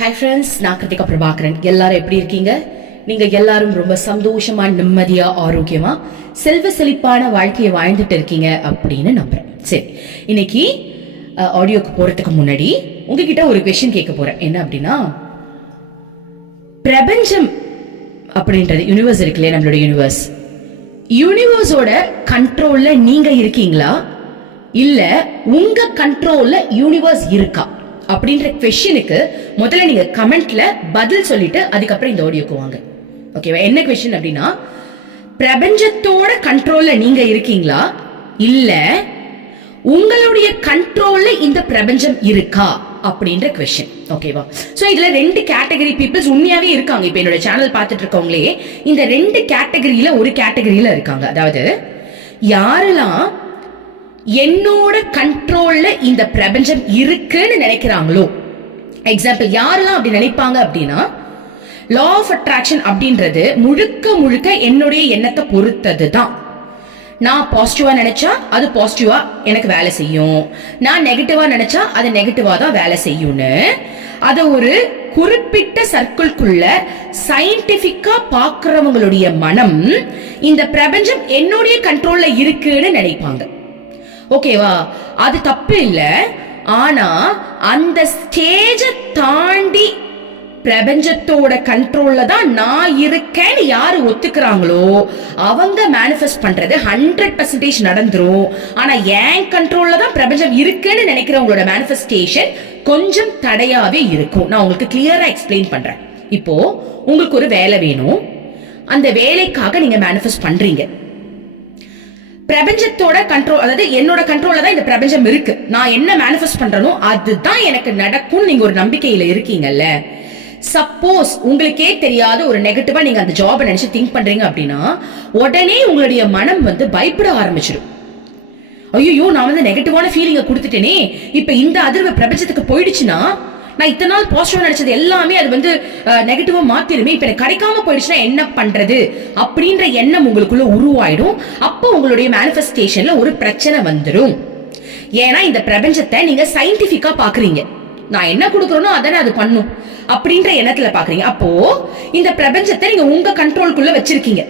Hi friends நான் கிருத்திகா பிரபாகரன். எல்லாரும் எப்படி இருக்கீங்க? நீங்க எல்லாரும் ரொம்ப சந்தோஷமா நிம்மதியா ஆரோக்கியமா செல்வ செழிப்பான வாழ்க்கையை வாழ்ந்துட்டு இருக்கீங்க அப்படின்னு நம்புறேன். சரி இன்னைக்கு ஆடியோக்கு போறதுக்கு முன்னாடி உங்ககிட்ட ஒரு கொஷின் கேட்க போறேன். என்ன அப்படின்னா பிரபஞ்சம் அப்படின்றது யூனிவர்ஸ் இருக்கு இல்லையா நம்மளோட யூனிவர்ஸ் யூனிவர்ஸோட கண்ட்ரோல்ல நீங்க இருக்கீங்களா? இல்ல உங்க கண்ட்ரோல்ல யூனிவர்ஸ் இருக்கா? அப்படின்ற கொஷினுக்கு முதல்ல நீங்க கமெண்ட்ல பதில் சொல்லிட்டு அதுக்கப்புறம் இந்த ஆடியோக்கு வாங்க. ஓகேவா என்ன கொஷின் அப்படின்னா பிரபஞ்சத்தோட கண்ட்ரோல்ல நீங்க இருக்கீங்களா? இல்ல உங்களுடைய கண்ட்ரோல்ல இந்த பிரபஞ்சம் இருக்கா? அப்படின்ற கொஷின் ஓகேவா ஸோ இதுல ரெண்டு கேட்டகரி பீப்புள்ஸ் உண்மையாவே இருக்காங்க. இப்போ என்னோட சேனல் பார்த்துட்டு இருக்கவங்களே இந்த ரெண்டு கேட்டகரியில ஒரு கேட்டகரியில இருக்காங்க. அதாவது யாரெல்லாம் என்னோட கண்ட்ரோல்ல இந்த பிரபஞ்சம் இருக்குன்னு நினைக்கிறாங்களோ? எக்ஸாம்பிள் யாரெல்லாம் அப்படி நினைப்பாங்க அப்படின்னா லா ஆஃப் அட்ராக்ஷன் அப்படின்றது முழுக்க முழுக்க என்னுடைய எண்ணத்தை பொறுத்தது தான் நான் பாசிட்டிவா நினைச்சா அது பாசிட்டிவா எனக்கு வேலை செய்யும். நான் நெகட்டிவா நினைச்சா அது நெகட்டிவா தான் வேலை செய்யும்னு. அத ஒரு குறிப்பிட்ட சர்க்கிள்குள்ள சயின்டிபிக்கா பாக்குறவங்களுடைய மனம் இந்த பிரபஞ்சம் என்னுடைய கண்ட்ரோல்ல இருக்குன்னு நினைப்பாங்க. ஓகேவா? அது தப்பு இல்லை. ஆனா அந்த ஸ்டேஜை தாண்டி பிரபஞ்சத்தோட கண்ட்ரோல்ல தான் நான் இருக்கேன்னு யாரு ஒத்துக்கிறாங்களோ அவங்க மேனிஃபெஸ்ட் பண்றது ஹண்ட்ரட் பர்சன்டேஜ் நடந்துரும். ஆனா என் கண்ட்ரோல்ல தான் பிரபஞ்சம் இருக்குன்னு நினைக்கிறவங்களோட மேனிஃபெஸ்டேஷன் கொஞ்சம் தடையாவே இருக்கும். நான் உங்களுக்கு கிளியரா எக்ஸ்பிளைன் பண்றேன். இப்போ உங்களுக்கு ஒரு வேலை வேணும். அந்த வேலைக்காக நீங்க மேனிஃபெஸ்ட் பண்றீங்க. பிரபஞ்சத்தோட கண்ட்ரோல் அதாவது என்னோட கண்ட்ரோல தான் இந்த பிரபஞ்சம் இருக்கு. நான் என்ன மேனிஃபெஸ்ட் பண்றனோ அதுதான் எனக்கு நடக்கும் நீங்க ஒரு நம்பிக்கையில இருக்கீங்கல்ல. சப்போஸ் உங்களுக்கே தெரியாத ஒரு நெகட்டிவா நீங்க அந்த ஜாபை நினைச்சு திங்க் பண்றீங்க அப்படின்னா உடனே உங்களுடைய மனம் வந்து பயப்பட ஆரம்பிச்சிடும் ஐயோ நான் வந்து நெகட்டிவான ஃபீலிங்க கொடுத்துட்டேனே. இப்ப இந்த அதிர்வு பிரபஞ்சத்துக்கு போயிடுச்சுன்னா நான் இத்தனை நாள் பாசிட்டிவா நினைச்சது எல்லாமே அது வந்து நெகட்டிவா மாத்திருமே இப்ப எனக்கு கிடைக்காம போயிடுச்சுன்னா என்ன பண்றது? அப்படின்ற எண்ணம் உங்களுக்குள்ள உருவாயிடும். அப்போ உங்களுடைய மேனிஃபெஸ்டேஷன்ல ஒரு பிரச்சனை வந்துடும் ஏன்னா இந்த பிரபஞ்சத்தை நீங்க சயின்டிபிக்கா பாக்குறீங்க. நான் என்ன கொடுக்குறேனோ அதானே அது பண்ணும். அப்படின்ற எண்ணத்துல பாக்குறீங்க. அப்போ இந்த பிரபஞ்சத்தை நீங்க உங்க கண்ட்ரோல்குள்ள வச்சிருக்கீங்க.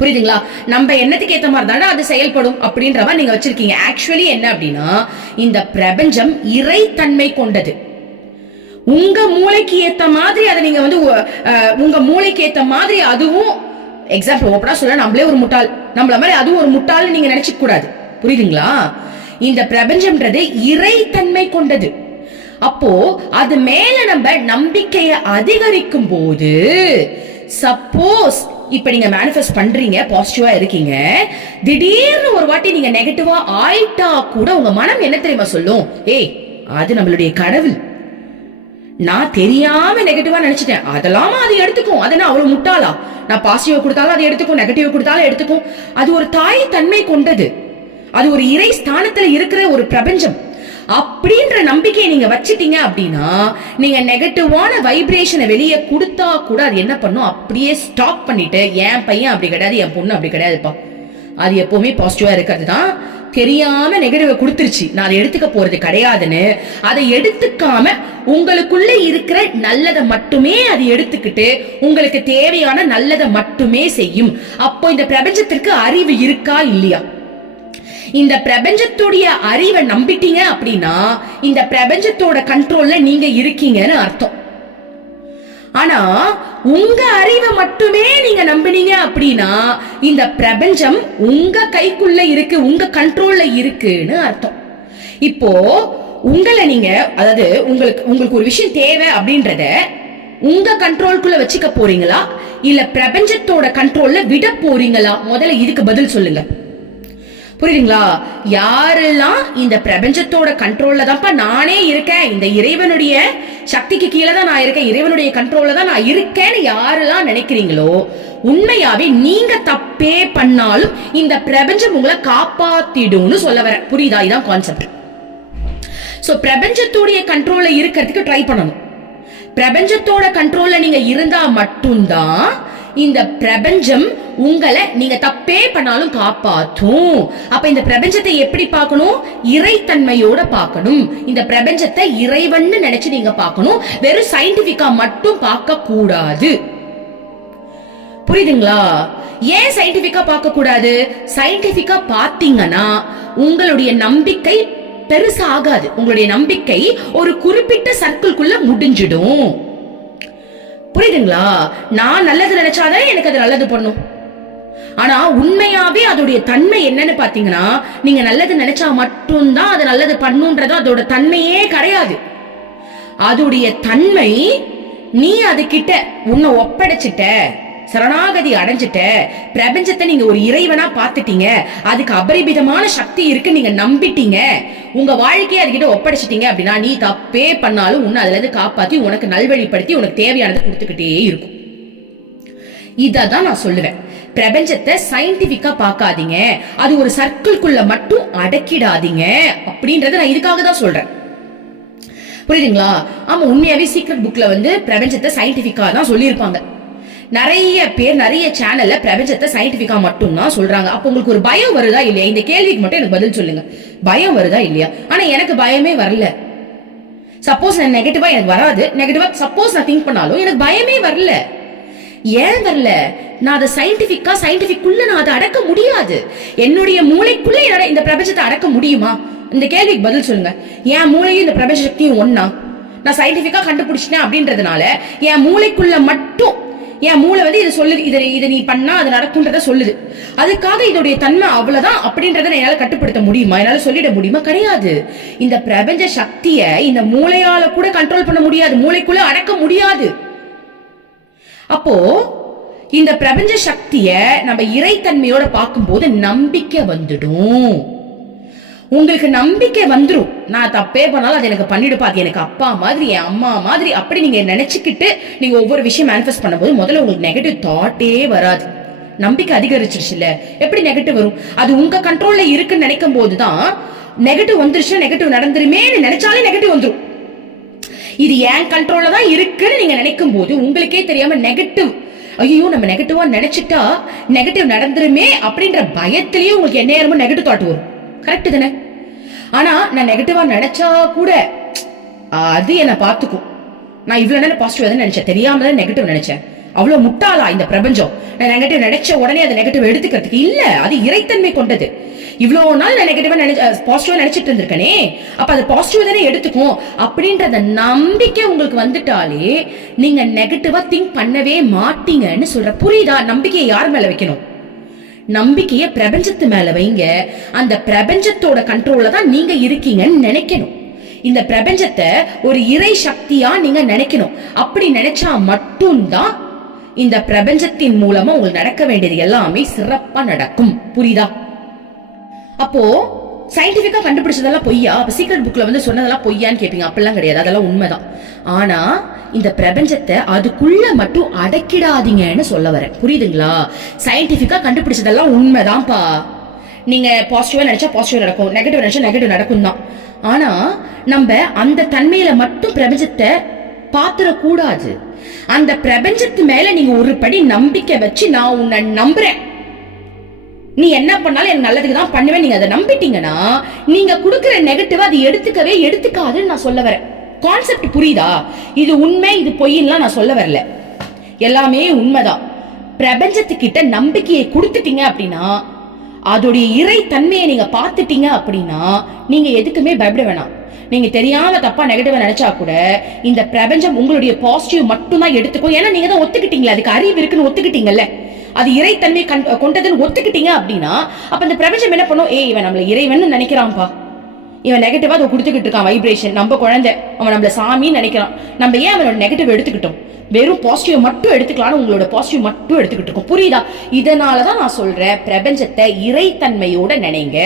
புரியுதுங்களா? நம்ம எண்ணத்துக்கு ஏத்த மாதிரி தானே அது செயல்படும் அப்படின்ற மாதிரி நீங்க வச்சிருக்கீங்க. ஆக்சுவலி என்ன அப்படின்னா இந்த பிரபஞ்சம் இறைத்தன்மை கொண்டது. உங்க மூளைக்கு ஏத்த மாதிரி அதை நீங்க வந்து உங்க மூளைக்கு ஏத்த மாதிரி அதுவும் எக்ஸாம்பிள் ஓப்பனா சொல்ல நம்மளே ஒரு முட்டாள். நம்மள மாதிரி அதுவும் ஒரு முட்டாள்னு நீங்க நினைச்சுக்க கூடாது. புரியுதுங்களா? இந்த பிரபஞ்சம்ன்றது இறைத்தன்மை கொண்டது. அப்போ அது மேல நம்ம நம்பிக்கையை அதிகரிக்கும் போது சப்போஸ் இப்ப நீங்க மேனிஃபெஸ்ட் பண்றீங்க பாசிட்டிவா இருக்கீங்க திடீர்னு ஒரு வாட்டி நீங்க நெகட்டிவா ஆயிட்டா கூட உங்க மனம் என்ன தெரியுமா சொல்லும்? ஏய் அது நம்மளுடைய கடவுள். நான் தெரியாம நெகட்டிவா நினைச்சிட்டேன். அதெல்லாமா அது எடுத்துக்கும்? அது நான் அவ்வளவு முட்டாளா? நான் பாசிட்டிவ் கொடுத்தாலும் அது எடுத்துக்கும் நெகட்டிவ் கொடுத்தாலும் எடுத்துக்கும். அது ஒரு தாய் தன்மை கொண்டது. அது ஒரு இறை ஸ்தானத்துல இருக்கிற ஒரு பிரபஞ்சம். அப்படின்ற நம்பிக்கையை நீங்க வச்சிட்டீங்க அப்படின்னா நீங்க நெகட்டிவான வைப்ரேஷனை வெளியே கொடுத்தா கூட அது என்ன பண்ணும்? அப்படியே ஸ்டாப் பண்ணிட்டு என் பையன் அப்படி கிடையாது என் பொண்ணு அப்படி கிடையாதுப்பா. அது எப்பவுமே பாசிட்டிவா இருக்கிறது தான். தெரியாம நெகட்டிவ கொடுத்துருச்சு. நான் அதை எடுத்துக்க போறது கிடையாதுன்னு அதை எடுத்துக்காம உங்களுக்குள்ள இருக்கிற நல்லதை மட்டுமே அது எடுத்துக்கிட்டு உங்களுக்கு தேவையான நல்லதை மட்டுமே செய்யும். அப்போ இந்த பிரபஞ்சத்திற்கு அறிவு இருக்கா இல்லையா? இந்த பிரபஞ்சத்துடைய அறிவை நம்பிட்டீங்க அப்படின்னா இந்த பிரபஞ்சத்தோட கண்ட்ரோல்ல நீங்க இருக்கீங்கன்னு அர்த்தம். ஆனா உங்க அறிவை மட்டுமே நீங்க நம்பினீங்க அப்படின்னா இந்த பிரபஞ்சம் உங்க கைக்குள்ள இருக்கு உங்க கண்ட்ரோல்ல இருக்குன்னு அர்த்தம். இப்போ உங்களை நீங்க அதாவது உங்களுக்கு உங்களுக்கு ஒரு விஷயம் தேவை அப்படின்றத உங்க கண்ட்ரோல்குள்ள வச்சுக்க போறீங்களா? இல்ல பிரபஞ்சத்தோட கண்ட்ரோல்ல விட போறீங்களா? முதல்ல இதுக்கு பதில் சொல்லுங்க. புரியுதுங்களா? யாரெல்லாம் இந்த பிரபஞ்சத்தோட கண்ட்ரோல்ல தான்ப்பா நானே இருக்கேன். இந்த இறைவனுடைய சக்திக்கு கீழே தான் நான் இருக்கேன். இறைவனுடைய கண்ட்ரோல்ல தான் நான் இருக்கேன்னு யாரெல்லாம் நினைக்கிறீங்களோ உண்மையாவே நீங்க தப்பே பண்ணாலும் இந்த பிரபஞ்சம் உங்களை காப்பாத்திடும்னு சொல்ல வர புரியுதா? இதான் கான்செப்ட் சோ பிரபஞ்சத்துடைய கண்ட்ரோல்ல இருக்கிறதுக்கு ட்ரை பண்ணணும். பிரபஞ்சத்தோட கண்ட்ரோல்ல நீங்க இருந்தா மட்டும்தான் இந்த பிரபஞ்சம் உங்களை நீங்க தப்பே பண்ணாலும் காப்பாத்தும். அப்ப இந்த பிரபஞ்சத்தை எப்படி பார்க்கணும்? இறைத்தன்மையோட பார்க்கணும். இந்த பிரபஞ்சத்தை இறைவன்னு நினைச்சு நீங்க பார்க்கணும். வெறும் சயின்டிபிக்கா மட்டும் பார்க்க கூடாது. புரியுதுங்களா? ஏன் சயின்டிபிக்கா பார்க்க கூடாது? சயின்டிபிக்கா பாத்தீங்கன்னா உங்களுடைய நம்பிக்கை பெருசாகாது. உங்களுடைய நம்பிக்கை ஒரு குறிப்பிட்ட சர்க்கிள்குள்ள முடிஞ்சிடும். புரியுதுங்களா? நான் நல்லது நினைச்சாதான் எனக்கு அது நல்லது பண்ணும். ஆனா உண்மையாவே அதோடைய தன்மை என்னன்னு பாத்தீங்கன்னா நீங்க நல்லது நினைச்சா மட்டும்தான் அது நல்லது பண்ணுன்றது அதோட தன்மையே கிடையாது. அதோடைய தன்மை நீ அது கிட்ட உன்னை ஒப்படைச்சிட்ட சரணாகதி அடைஞ்சிட்ட பிரபஞ்சத்தை நீங்க ஒரு இறைவனா பாத்துட்டீங்க அதுக்கு அபரிமிதமான சக்தி இருக்கு நீங்க நம்பிட்டீங்க உங்க வாழ்க்கையை அதுகிட்ட ஒப்படைச்சிட்டீங்க அப்படின்னா நீ தப்பே பண்ணாலும் உன்னை அதுல இருந்து காப்பாத்தி உனக்கு நல்வழிப்படுத்தி உனக்கு தேவையானதை கொடுத்துக்கிட்டே இருக்கும். இததான் நான் சொல்லுவேன். பிரபஞ்சத்தை சயின்டிபிக்கா பார்க்காதீங்க. அது ஒரு சர்க்கிள்குள்ள மட்டும் அடக்கிடாதீங்க அப்படின்றத நான் இதுக்காக தான் சொல்றேன். புரியுதுங்களா? ஆமா உண்மையாவே சீக்ரெட் புக்ல வந்து பிரபஞ்சத்தை சயின்டிபிக்கா தான் சொல்லியிருப்பாங்க. நிறைய பேர் நிறைய சேனல்ல பிரபஞ்சத்தை சயின்டிபிக்கா மட்டும் தான் சொல்றாங்க. அப்ப உங்களுக்கு ஒரு பயம் வருதா இல்லையா? இந்த கேள்விக்கு மட்டும் எனக்கு பதில் சொல்லுங்க. பயம் வருதா இல்லையா? ஆனா எனக்கு பயமே வரல. சப்போஸ் நான் நெகட்டிவா எனக்கு வராது. நெகட்டிவா சப்போஸ் நான் திங்க் பண்ணாலும் எனக்கு பயமே வரல. ஏன் வரல? நான் அதை சயின்டிபிக்கா சயின்டிபிக்குள்ள நான் அதை அடக்க முடியாது. என்னுடைய மூளைக்குள்ள என்னால இந்த பிரபஞ்சத்தை அடக்க முடியுமா? இந்த கேள்விக்கு பதில் சொல்லுங்க. என் மூளையும் இந்த பிரபஞ்ச சக்தியும் ஒன்னா நான் சயின்டிபிக்கா கண்டுபிடிச்சிட்டேன் அப்படின்றதுனால என் மூளைக்குள்ள மட்டும் என் மூளை வந்து இதை சொல்லுது. இதை இதை நீ பண்ணா அது நடக்கும்ன்றத சொல்லுது. அதுக்காக இதோடைய தன்மை அவ்வளவுதான் அப்படின்றத என்னால கட்டுப்படுத்த முடியுமா? என்னால சொல்லிட முடியுமா? கிடையாது. இந்த பிரபஞ்ச சக்திய இந்த மூளையால கூட கண்ட்ரோல் பண்ண முடியாது. மூளைக்குள்ள அடக்க முடியாது. அப்போ இந்த பிரபஞ்ச சக்திய நம்ம இறைத்தன்மையோட பார்க்கும்போது நம்பிக்கை வந்துடும். உங்களுக்கு நம்பிக்கை வந்துடும் நான் தப்பே பண்ணாலும் அது எனக்கு பண்ணிடுப்பா அது எனக்கு அப்பா மாதிரி என் அம்மா மாதிரி அப்படி நீங்க நினைச்சுக்கிட்டு நீங்க ஒவ்வொரு விஷயம் மேனிஃபெஸ்ட் பண்ணும்போது முதல்ல உங்களுக்கு நெகட்டிவ் தாட்டே வராது. நம்பிக்கை அதிகரிச்சிருச்சு இல்ல எப்படி நெகட்டிவ் வரும்? அது உங்க கண்ட்ரோல்ல இருக்குன்னு நினைக்கும் போதுதான் நெகட்டிவ் வந்துருச்சு நெகட்டிவ் நடந்துருமே நினைச்சாலே நெகட்டிவ் வந்துடும் இது என் கண்ட்ரோல்ல தான் இருக்குன்னு நீங்க நினைக்கும் போது உங்களுக்கே தெரியாம நெகட்டிவ் ஐயோ நம்ம நெகட்டிவா நினைச்சிட்டா நெகட்டிவ் நடந்துருமே அப்படின்ற பயத்திலேயே உங்களுக்கு என்ன நேரமும் நெகட்டிவ் தாட் வரும். கரெக்ட் தானே? ஆனா நான் நெகட்டிவா நினைச்சா கூட அது என்ன பார்த்துக்கும். நான் இவ்வளவு நேரம் பாசிட்டிவ் நினைச்சேன். தெரியாம தான் நெகட்டிவ் நினைச்சேன். அவ்வளவு முட்டாளா இந்த பிரபஞ்சம். நான் நெகட்டிவ் நினைச்ச உடனே அதை நெகட்டிவ் எடுத்துக்கிறதுக்கு இல்ல அது இறைத்தன்மை கொண்டது. இவ்வளவு நாள் நான் நெகட்டிவா நினைச்ச பாசிட்டிவா நினைச்சிட்டு இருந்திருக்கனே. அப்ப அது பாசிட்டிவ் தானே எடுத்துக்கும் அப்படின்றத நம்பிக்கை உங்களுக்கு வந்துட்டாலே நீங்க நெகட்டிவா திங்க் பண்ணவே மாட்டீங்கன்னு சொல்ற புரியுதா? நம்பிக்கையை யார் மேல வைக்கணும்? நம்பிக்கைய பிரபஞ்சத்து மேல வைங்க. அந்த பிரபஞ்சத்தோட கண்ட்ரோல்ல தான் நீங்க இருக்கீங்கன்னு நினைக்கணும். இந்த பிரபஞ்சத்தை ஒரு இறை சக்தியா நீங்க நினைக்கணும். அப்படி நினைச்சா மட்டும்தான் இந்த பிரபஞ்சத்தின் மூலமா உங்களுக்கு நடக்க வேண்டியது எல்லாமே சிறப்பா நடக்கும். புரியுதா? அப்போ சயின்டிஃபிக்காக கண்டுபிடிச்சதெல்லாம் பொய்யா? அப்போ சீக்ரெட் புக்கில் வந்து சொன்னதெல்லாம் பொய்யான்னு கேட்பீங்க அப்படிலாம் கிடையாது. அதெல்லாம் உண்மைதான். ஆனால் இந்த பிரபஞ்சத்தை அதுக்குள்ள மட்டும் அடக்கிடாதீங்கன்னு சொல்ல வரேன். புரியுதுங்களா? சயின்டிஃபிக்காக கண்டுபிடிச்சதெல்லாம் உண்மைதான்ப்பா. நீங்கள் பாசிட்டிவாக நினச்சா பாசிட்டிவ் நடக்கும். நெகட்டிவ் நினச்சா நெகட்டிவ் நடக்கும் தான் ஆனால் நம்ம அந்த தன்மையில் மட்டும் பிரபஞ்சத்தை பார்த்துடக்கூடாது அந்த பிரபஞ்சத்து மேலே நீங்கள் ஒரு படி நம்பிக்கை வச்சு நான் உன்னை நம்புறேன். நீ என்ன பண்ணாலும் எனக்கு நல்லதுக்கு தான் பண்ணுவேன். நீங்க அதை நம்பிட்டீங்கன்னா நீங்க கொடுக்குற நெகட்டிவ் அது எடுத்துக்கவே எடுத்துக்காதுன்னு நான் சொல்ல வரேன். கான்செப்ட் புரியுதா? இது உண்மை இது பொய்லாம் நான் சொல்ல வரல. எல்லாமே உண்மைதான். பிரபஞ்சத்துக்கிட்ட நம்பிக்கையை கொடுத்துட்டீங்க அப்படின்னா அதோடைய இறை தன்மையை நீங்க பார்த்துட்டீங்க அப்படின்னா நீங்க எதுக்குமே பயப்பட வேணாம். நீங்க தெரியாம தப்பா நெகட்டிவா நினைச்சா கூட இந்த பிரபஞ்சம் உங்களுடைய பாசிட்டிவ் மட்டும்தான் எடுத்துக்கும். ஏன்னா நீங்க தான் ஒத்துக்கிட்டீங்களா அதுக்கு அறிவு இருக்குன்னு ஒத்துக்கிட்டீங்கல்ல. அது இறைத்தன்மை கொண்டதுன்னு ஒத்துக்கிட்டீங்க அப்படின்னா அப்ப இந்த பிரபஞ்சம் என்ன பண்ணும்? ஏய் இவன் நம்மள இறைவன் நினைக்கிறான்ப்பா இவன் நெகட்டிவா அதை கொடுத்துக்கிட்டு இருக்கான் வைப்ரேஷன் நம்ம குழந்தை அவன் நம்மள சாமின்னு நினைக்கிறான். நம்ம ஏன் அவனோட நெகட்டிவ் எடுத்துக்கிட்டோம்? வெறும் பாசிட்டிவ் மட்டும் எடுத்துக்கலாம்னு உங்களோட பாசிட்டிவ் மட்டும் எடுத்துக்கிட்டு இருக்கோம். புரியுதா? இதனாலதான் நான் சொல்றேன் பிரபஞ்சத்தை இறைத்தன்மையோட நினைங்க.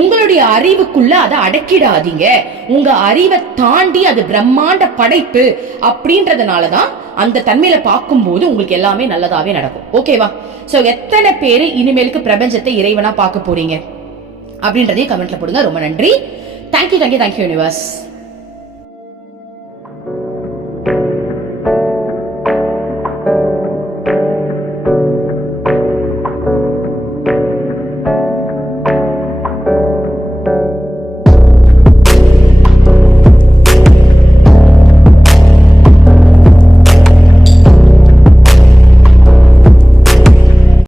உங்களுடைய அறிவுக்குள்ள அதை அடக்கிடாதீங்க. உங்க அறிவை தாண்டி அது பிரம்மாண்ட படைப்பு அப்படின்றதுனாலதான் அந்த தன்மையில பார்க்கும்போது உங்களுக்கு எல்லாமே நல்லதாவே நடக்கும். ஓகேவா சோ எத்தனை பேரு இனிமேலுக்கு பிரபஞ்சத்தை இறைவனா பார்க்க போறீங்க? அப்படின்றதையும் கமெண்ட்ல போடுங்க. ரொம்ப நன்றி. thank you, thank you, thank you, universe.